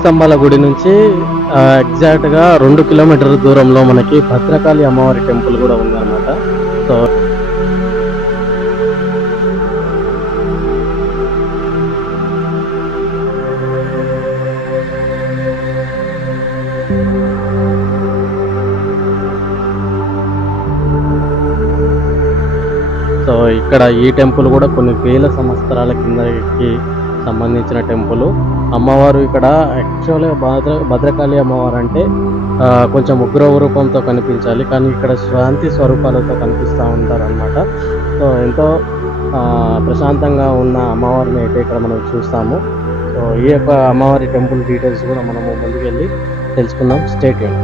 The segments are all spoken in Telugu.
స్తంభాల గుడి నుంచి ఎగ్జాక్ట్గా 2 కిలోమీటర్ల దూరంలో మనకి భద్రకాళి అమ్మవారి టెంపుల్ కూడా ఉందన్నమాట. సో సో ఇక్కడ ఈ టెంపుల్ కూడా కొన్ని వేల సంవత్సరాల కిందకి సంబంధించిన టెంపుల్. అమ్మవారు ఇక్కడ యాక్చువల్గా భద్రకాళి అమ్మవారు అంటే కొంచెం ఉగ్ర రూపంతో కనిపించాలి, కానీ ఇక్కడ శాంతి స్వరూపాలతో కనిపిస్తూ ఉంటారు అనమాట. సో ఎంతో ప్రశాంతంగా ఉన్న అమ్మవారిని అయితే ఇక్కడ మనం చూస్తాము. సో ఈ యొక్క అమ్మవారి టెంపుల్ డీటెయిల్స్ కూడా మనము ముందుకెళ్ళి తెలుసుకుందాం. Stay tune.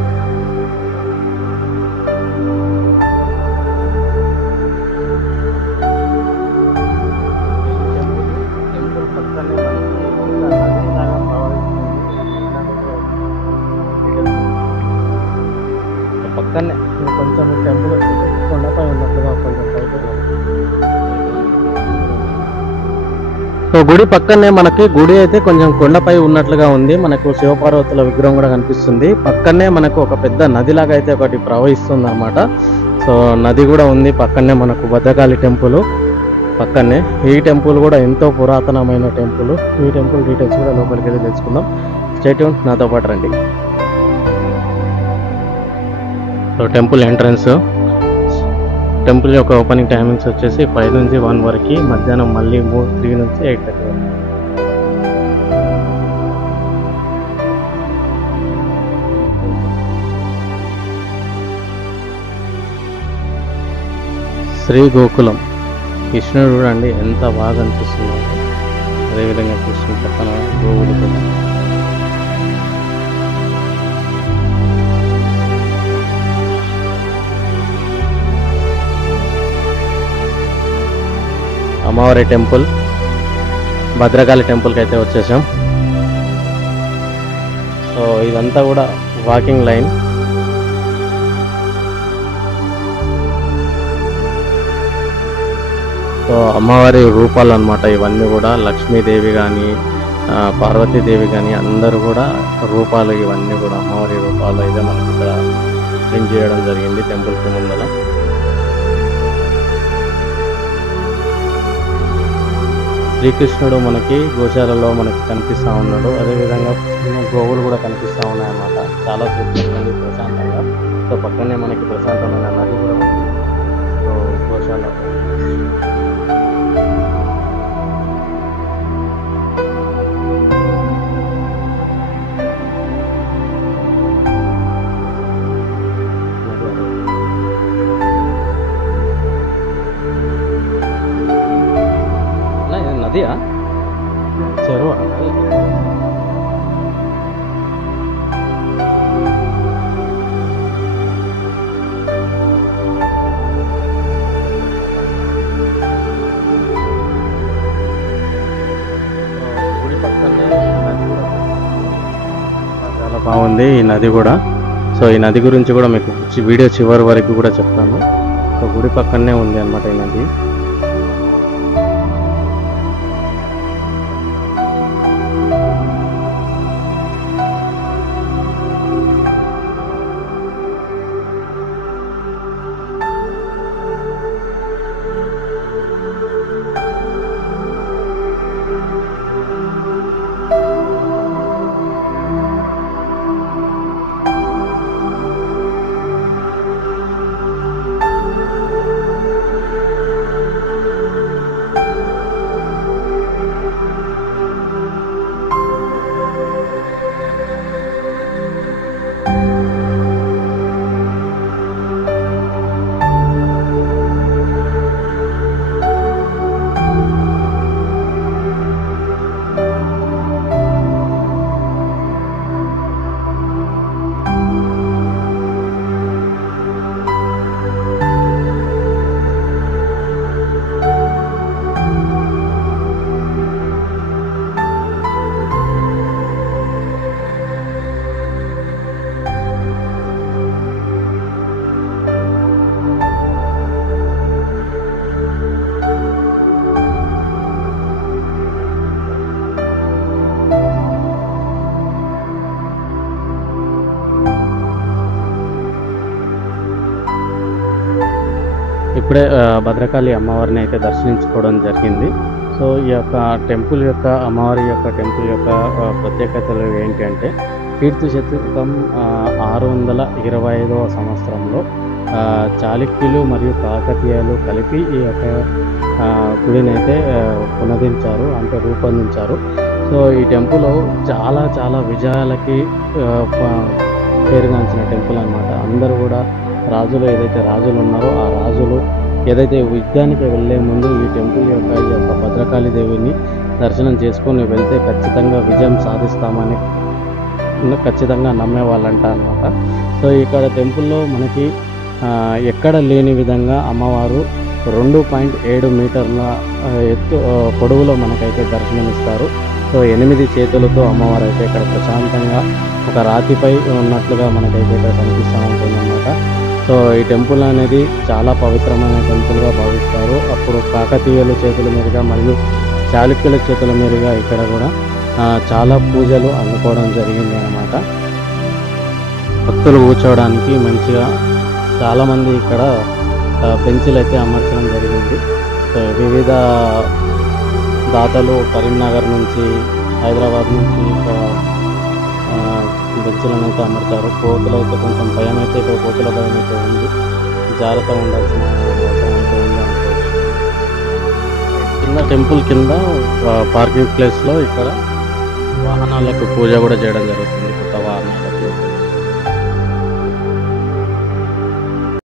పక్కనే కొంచెం టెంపుల్ కొండపై ఉన్నట్లుగా కొంచెం పైకి. సో గుడి పక్కనే మనకి గుడి అయితే కొంచెం కొండపై ఉన్నట్లుగా ఉంది. మనకు శివపార్వతుల విగ్రహం కూడా కనిపిస్తుంది. పక్కనే మనకు ఒక పెద్ద నదిలాగా అయితే ఒకటి ప్రవహిస్తుంది అన్నమాట. సో నది కూడా ఉంది పక్కనే మనకు భద్రకాళి టెంపుల్ పక్కనే. ఈ టెంపుల్ కూడా ఎంతో పురాతనమైన టెంపుల్. ఈ టెంపుల్ డీటెయిల్స్ కూడా లోపలికి వెళ్ళి తెలుసుకుందాం. స్టే ట్యూన్, నాతో పాటు రండి. So temple entrance. టెంపుల్ యొక్క ఓపెనింగ్ టైమింగ్స్ వచ్చేసి 5 నుంచి 1 వరకు, మధ్యాహ్నం మళ్ళీ 3 నుంచి 8 వరకు. శ్రీ గోకులం కృష్ణుడు చూడండి ఎంత బాగా అనిపిస్తుంది. అదేవిధంగా కృష్ణుడు పక్కన గోవులు కూడా. అమ్మవారి టెంపుల్ భద్రకాళి టెంపుల్కి అయితే వచ్చేసాం. సో ఇదంతా కూడా వాకింగ్ లైన్. సో అమ్మవారి రూపాలు అన్నమాట ఇవన్నీ కూడా. లక్ష్మీదేవి కానీ పార్వతీదేవి కానీ అందరూ కూడా రూపాలు, ఇవన్నీ కూడా అమ్మవారి రూపాలు అయితే మనకి ఇక్కడ ప్రింట్ చేయడం జరిగింది టెంపుల్కి ముందర. శ్రీకృష్ణుడు మనకి గోశాలలో మనకి కనిపిస్తూ ఉన్నాడు. అదేవిధంగా గోవులు కూడా కనిపిస్తూ ఉన్నాయన్నమాట. చాలా చూస్తుంది ప్రశాంతంగా. సో పక్కనే మనకి ప్రశాంతమైన నది కూడా ఉంది. సో గోశాల నదియా చెరువు. గుడి పక్కనే నది కూడా చాలా బాగుంది ఈ నది కూడా. సో ఈ నది గురించి కూడా మీకు వీడియో చివరి వరకు కూడా చెప్తాను. సో గుడి పక్కనే ఉంది అన్నమాట ఈ నది. ఇప్పుడే భద్రకాళి అమ్మవారిని అయితే దర్శించుకోవడం జరిగింది. సో ఈ యొక్క టెంపుల్ యొక్క అమ్మవారి యొక్క టెంపుల్ యొక్క ప్రత్యేకతలు ఏంటి అంటే, కీర్తి శతకం 625వ సంవత్సరంలో చాళుక్యులు మరియు కాకతీయులు కలిపి ఈ యొక్క గుడిని అయితే పునరుద్ధరించారు, అంటే రూపొందించారు. సో ఈ టెంపుల్ చాలా చాలా విజయాలకి పేరుగాంచిన టెంపుల్ అన్నమాట. అందరూ కూడా రాజులు ఏదైతే రాజులు ఉన్నారో ఆ రాజులు ఏదైతే యుద్ధానికి వెళ్ళే ముందు ఈ టెంపుల్ యొక్క ఈ యొక్క భద్రకాళి దేవిని దర్శనం చేసుకొని వెళ్తే ఖచ్చితంగా విజయం సాధిస్తామని ఖచ్చితంగా నమ్మేవాళ్ళంట అనమాట. సో ఇక్కడ టెంపుల్లో మనకి ఎక్కడ లేని విధంగా అమ్మవారు 2.7 మీటర్ల ఎత్తు పొడవులో మనకైతే దర్శనమిస్తారు. సో 8 చేతులతో అమ్మవారు అయితే ఇక్కడ ప్రశాంతంగా ఒక రాతిపై ఉన్నట్లుగా మనకైతే ఇక్కడ కనిపిస్తూ ఉంటుందన్నమాట. సో ఈ టెంపుల్ అనేది చాలా పవిత్రమైన టెంపుల్గా భావిస్తారు. అప్పుడు కాకతీయుల చేతుల మీదుగా మరియు చాళుక్యుల చేతుల మీదుగా ఇక్కడ కూడా చాలా పూజలు అందుకోవడం జరిగింది అన్నమాట. భక్తులు కూర్చోవడానికి మంచిగా చాలామంది ఇక్కడ బెంచీలు అయితే అమర్చడం జరిగింది. సో వివిధ దాతలు కరీంనగర్ నుంచి, హైదరాబాద్ నుంచి బెంచీలను అయితే అమర్చారు. కోతులు అయితే కొంచెం భయం అయితే, ఇక్కడ కోతుల భయం అయితే ఉంది, జాగ్రత్త ఉండాల్సిన అవసరం అయితే ఉంది అనుకోవచ్చు. కింద టెంపుల్ కింద పార్కింగ్ ప్లేస్లో ఇక్కడ వాహనాలకు పూజ కూడా చేయడం జరుగుతుంది, కొత్త వాహనాలకు.